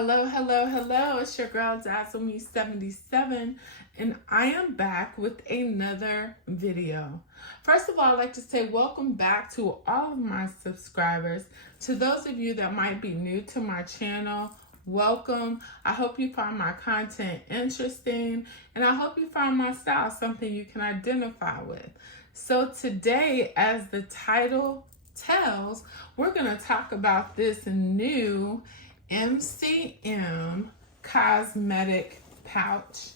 Hello, hello, hello. It's your girl Dazzle Me 77, and I am back with another video. First of all, I'd like to say welcome back to all of my subscribers. To those of you that might be new to my channel, welcome. I hope you find my content interesting, and I hope you find my style something you can identify with. So today, as the title tells, we're going to talk about this new MCM cosmetic pouch.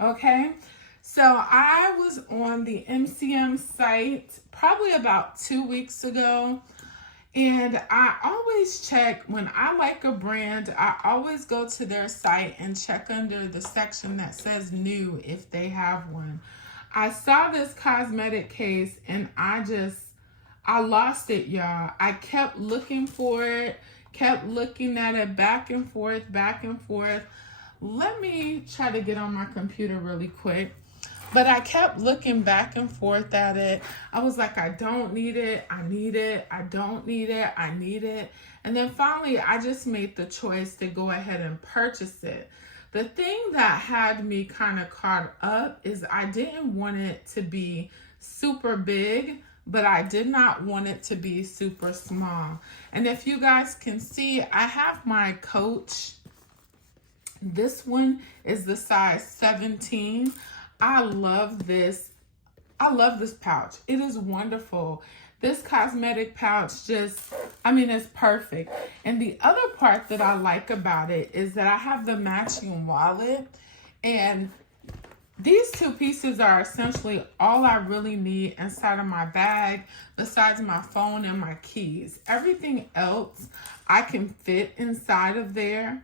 Okay, so I was on the MCM site probably about 2 weeks ago, and I always check when I like a brand. I always go to their site and check under the section that says new if they have one. I saw this cosmetic case and I lost it, y'all. I kept looking for it, kept looking at it back and forth, back and forth. Let me try to get on my computer really quick. But I kept looking back and forth at it. I was like, I don't need it, I need it, I don't need it, I need it. And then finally, I just made the choice to go ahead and purchase it. The thing that had me kind of caught up is I didn't want it to be super big, but I did not want it to be super small. And if you guys can see, I have my Coach. This one is the size 17. I love this. I love this pouch. It is wonderful. This cosmetic pouch it's perfect. And the other part that I like about it is that I have the matching wallet, and these two pieces are essentially all I really need inside of my bag, besides my phone and my keys. Everything else I can fit inside of there,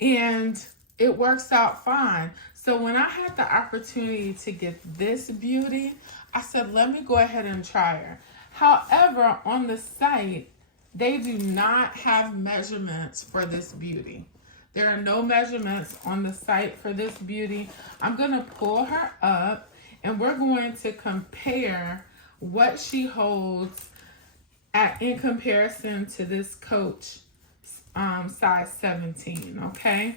and it works out fine. So when I had the opportunity to get this beauty, I said, let me go ahead and try her. However, on the site, they do not have measurements for this beauty. There are no measurements on the site for this beauty. I'm going to pull her up, and we're going to compare what she holds in comparison to this Coach size 17, okay?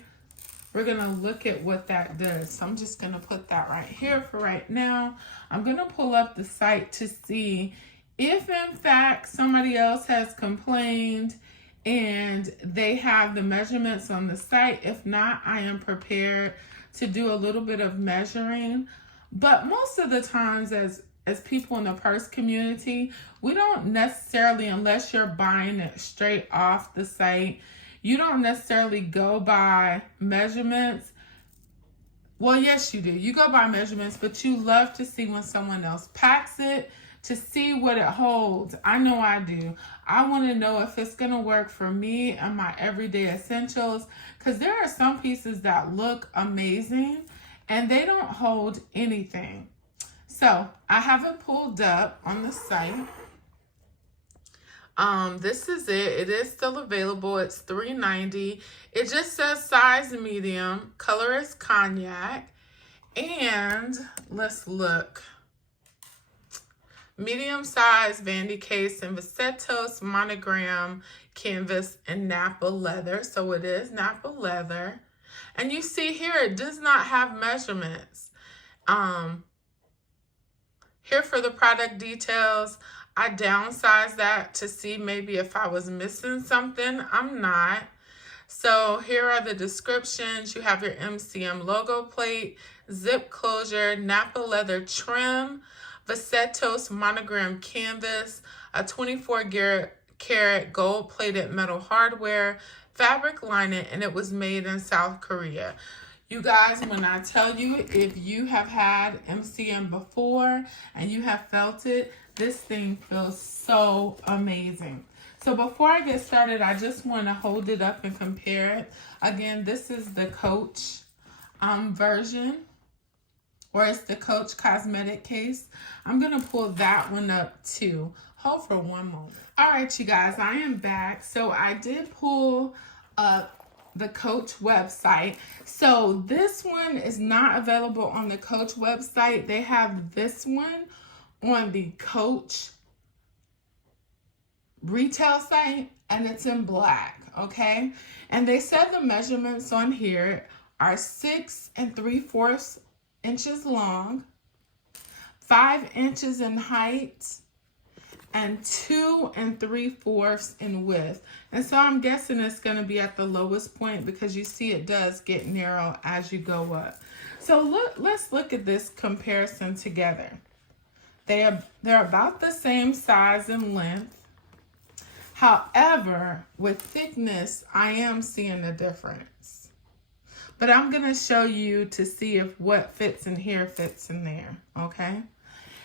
We're going to look at what that does. So I'm just going to put that right here for right now. I'm going to pull up the site to see if, in fact, somebody else has complained and they have the measurements on the site. If not, I am prepared to do a little bit of measuring. But most of the times, as people in the purse community, we don't necessarily, unless you're buying it straight off the site, you don't necessarily go by measurements. Well, yes, you do. You go by measurements, but you love to see when someone else packs it, to see what it holds. I know I do. I want to know if it's going to work for me and my everyday essentials, because there are some pieces that look amazing and they don't hold anything. So I have it pulled up on the site. This is it. It is still available. It's $3.90. It just says size medium, color is cognac, and let's look. Medium size Vandy case in Visetos monogram canvas and Napa leather. So it is Napa leather. And you see here, it does not have measurements. Here for the product details, I downsized that to see maybe if I was missing something. I'm not. So here are the descriptions. You have your MCM logo plate, zip closure, Napa leather trim, Visetos monogram canvas, a 24-karat gold-plated metal hardware, fabric lining, and it was made in South Korea. You guys, when I tell you, if you have had MCM before and you have felt it, this thing feels so amazing. So before I get started, I just want to hold it up and compare it. Again, this is the Coach version, or it's the Coach cosmetic case. I'm going to pull that one up too. Hold for one moment. All right, you guys, I am back. So I did pull up the Coach website. So this one is not available on the Coach website. They have this one on the Coach retail site, and it's in black, okay? And they said the measurements on here are 6 3/4 inches long, 5 inches in height, and 2 3/4 in width. And so I'm guessing it's going to be at the lowest point because you see it does get narrow as you go up. So let's look at this comparison together. They're about the same size and length. However, with thickness, I am seeing a difference. But I'm going to show you to see if what fits in here fits in there, okay?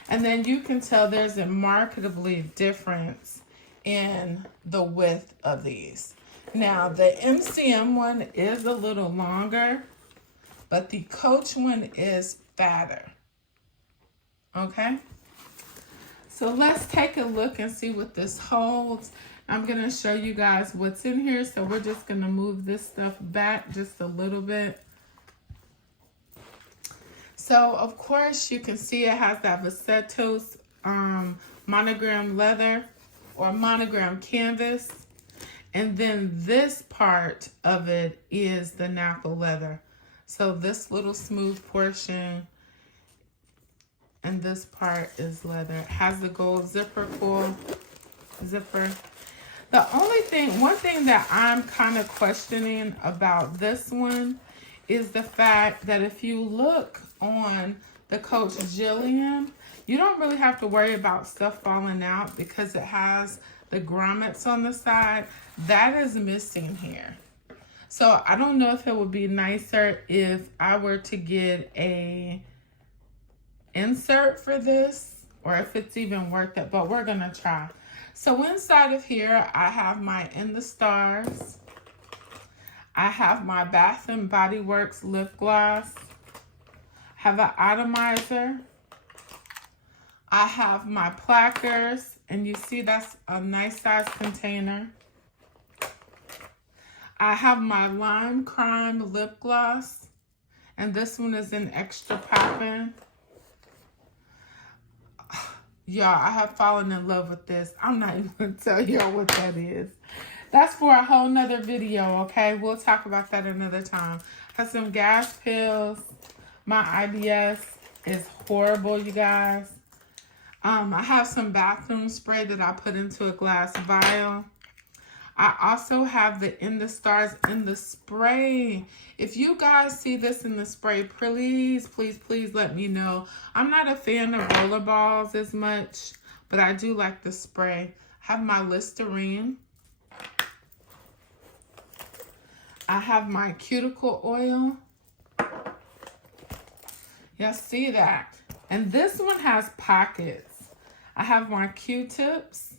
And then you can tell there's a markedly difference in the width of these. Now, the MCM one is a little longer, but the Coach one is fatter, okay? So let's take a look and see what this holds. I'm going to show you guys what's in here. So we're just going to move this stuff back just a little bit. So, of course, you can see it has that Visetos monogram leather or monogram canvas. And then this part of it is the Napa leather. So this little smooth portion and this part is leather. It has the gold zipper. The only thing, one thing that I'm kind of questioning about this one is the fact that if you look on the Coach Jillian, you don't really have to worry about stuff falling out because it has the grommets on the side. That is missing here. So I don't know if it would be nicer if I were to get a insert for this or if it's even worth it, but we're gonna try. So inside of here, I have my In the Stars. I have my Bath and Body Works lip gloss. Have an atomizer. I have my plackers, and you see that's a nice size container. I have my Lime Crime lip gloss, and this one is in extra poppin'. Y'all, I have fallen in love with this. I'm not even gonna tell y'all what that is. That's for a whole nother video, okay? We'll talk about that another time. I have some gas pills. My IBS is horrible, you guys. I have some bathroom spray that I put into a glass vial. I also have the In the Stars in the spray. If you guys see this in the spray, please, please, please let me know. I'm not a fan of roller balls as much, but I do like the spray. I have my Listerine. I have my cuticle oil. Y'all see that? And this one has pockets. I have my Q-tips.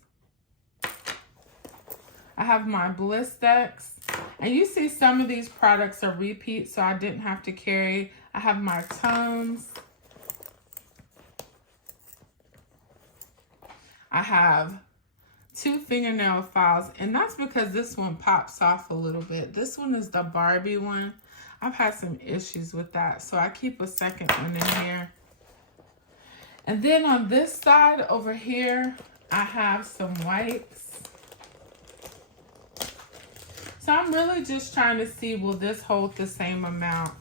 I have my Blistex. And you see some of these products are repeats, so I didn't have to carry. I have my Tones. I have 2 fingernail files, and that's because this one pops off a little bit. This one is the Barbie one. I've had some issues with that, so I keep a second one in here. And then on this side over here, I have some wipes. So I'm really just trying to see, will this hold the same amount?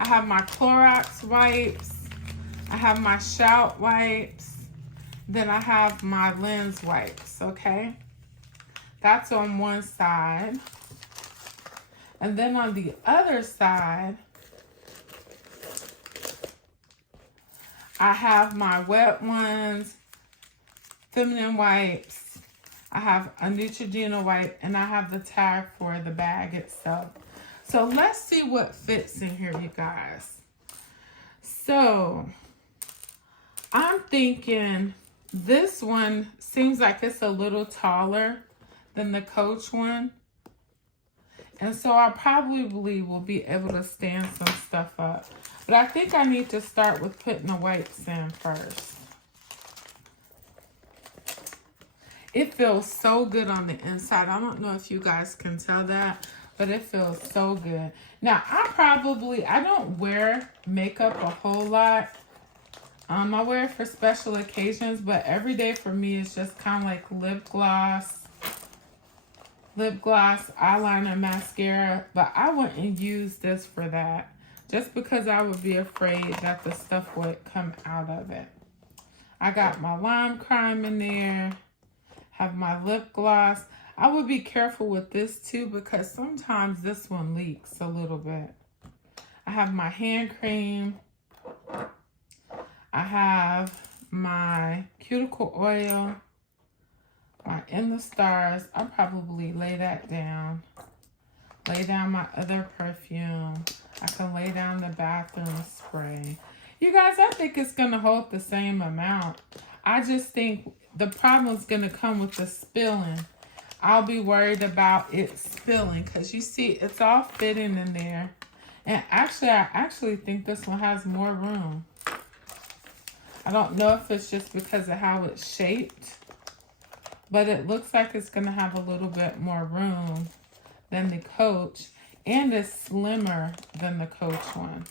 I have my Clorox wipes. I have my Shout wipes. Then I have my lens wipes, okay? That's on one side. And then on the other side, I have my wet ones, feminine wipes. I have a Neutrogena wipe, and I have the tag for the bag itself. So let's see what fits in here, you guys. So I'm thinking this one seems like it's a little taller than the Coach one. And so I probably will be able to stand some stuff up. But I think I need to start with putting the wipes in first. It feels so good on the inside. I don't know if you guys can tell that, but it feels so good. Now, I don't wear makeup a whole lot. I wear it for special occasions, but every day for me is just kind of like lip gloss lip gloss, eyeliner, mascara, but I wouldn't use this for that just because I would be afraid that the stuff would come out of it. I got my lime crime in there, have my lip gloss. I would be careful with this too because sometimes this one leaks a little bit. I have my hand cream. I have my cuticle oil. My In the Stars. I'll probably lay that down. Lay down my other perfume. I can lay down the bathroom spray. You guys, I think it's going to hold the same amount. I just think the problem is going to come with the spilling. I'll be worried about it spilling because you see it's all fitting in there. And actually, I actually think this one has more room. I don't know if it's just because of how it's shaped, but it looks like it's going to have a little bit more room than the Coach, and it's slimmer than the Coach one.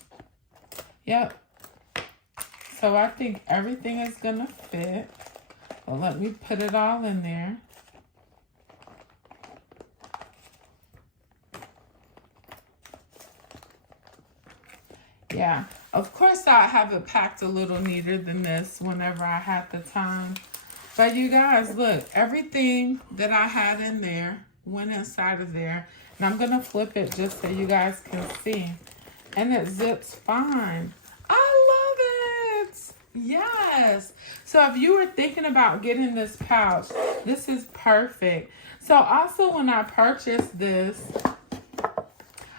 Yep. So I think everything is going to fit. Well, let me put it all in there. Yeah, of course I have it packed a little neater than this whenever I had the time. But you guys, look, everything that I had in there went inside of there. And I'm going to flip it just so you guys can see. And it zips fine. I love it. Yes. So if you were thinking about getting this pouch, this is perfect. So also when I purchased this,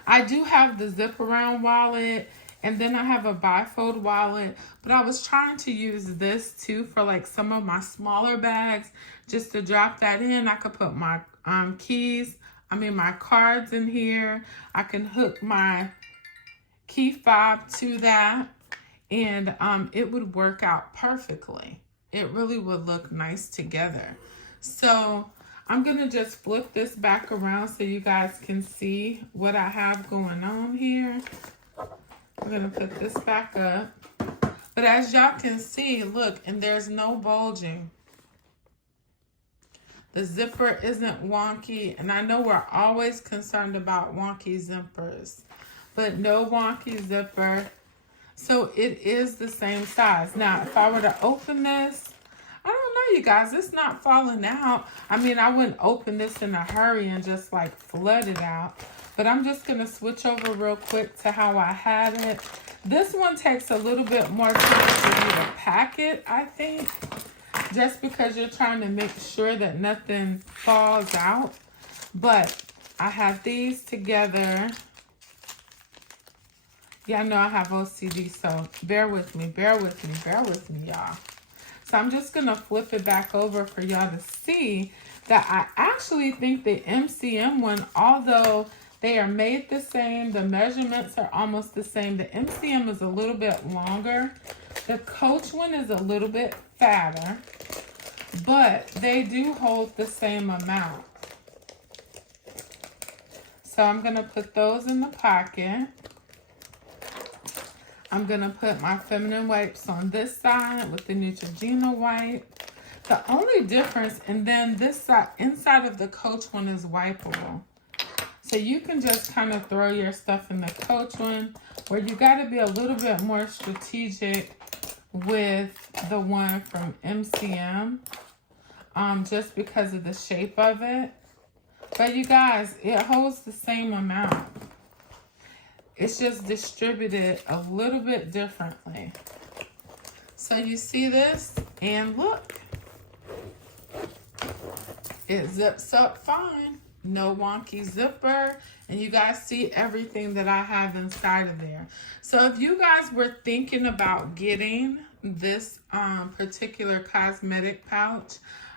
I do have the zip around wallet. And then I have a bifold wallet, but I was trying to use this too for like some of my smaller bags, just to drop that in. I could put my my cards in here. I can hook my key fob to that, and it would work out perfectly. It really would look nice together. So I'm gonna just flip this back around so you guys can see what I have going on here. I'm going to put this back up. But as y'all can see, look, and there's no bulging. The zipper isn't wonky. And I know we're always concerned about wonky zippers. But no wonky zipper. So it is the same size. Now, if I were to open this, I don't know, you guys. It's not falling out. I mean, I wouldn't open this in a hurry and just like flood it out. But I'm just going to switch over real quick to how I had it. This one takes a little bit more time for you to pack it, I think. Just because you're trying to make sure that nothing falls out. But I have these together. Yeah, I know I have OCD, so bear with me, y'all. So I'm just going to flip it back over for y'all to see that I actually think the MCM one, although they are made the same, the measurements are almost the same. The MCM is a little bit longer. The Coach one is a little bit fatter, but they do hold the same amount. So I'm going to put those in the pocket. I'm going to put my feminine wipes on this side with the Neutrogena wipe. The only difference, and then this side, inside of the Coach one is wipeable. So you can just kind of throw your stuff in the Coach one, where you got to be a little bit more strategic with the one from MCM, just because of the shape of it. But you guys, it holds the same amount. It's just distributed a little bit differently. So you see this, and look, it zips up fine. No wonky zipper, and you guys see everything that I have inside of there. So if you guys were thinking about getting this particular cosmetic pouch,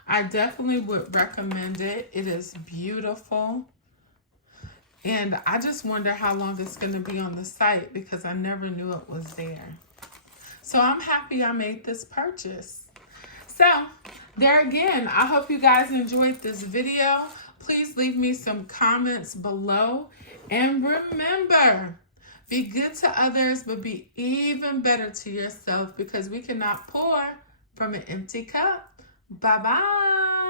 I definitely would recommend it. It is beautiful, and I just wonder how long it's going to be on the site because I never knew it was there. So I'm happy I made this purchase. So there again, I hope you guys enjoyed this video. Please leave me some comments below. And remember, be good to others, but be even better to yourself, because we cannot pour from an empty cup. Bye-bye.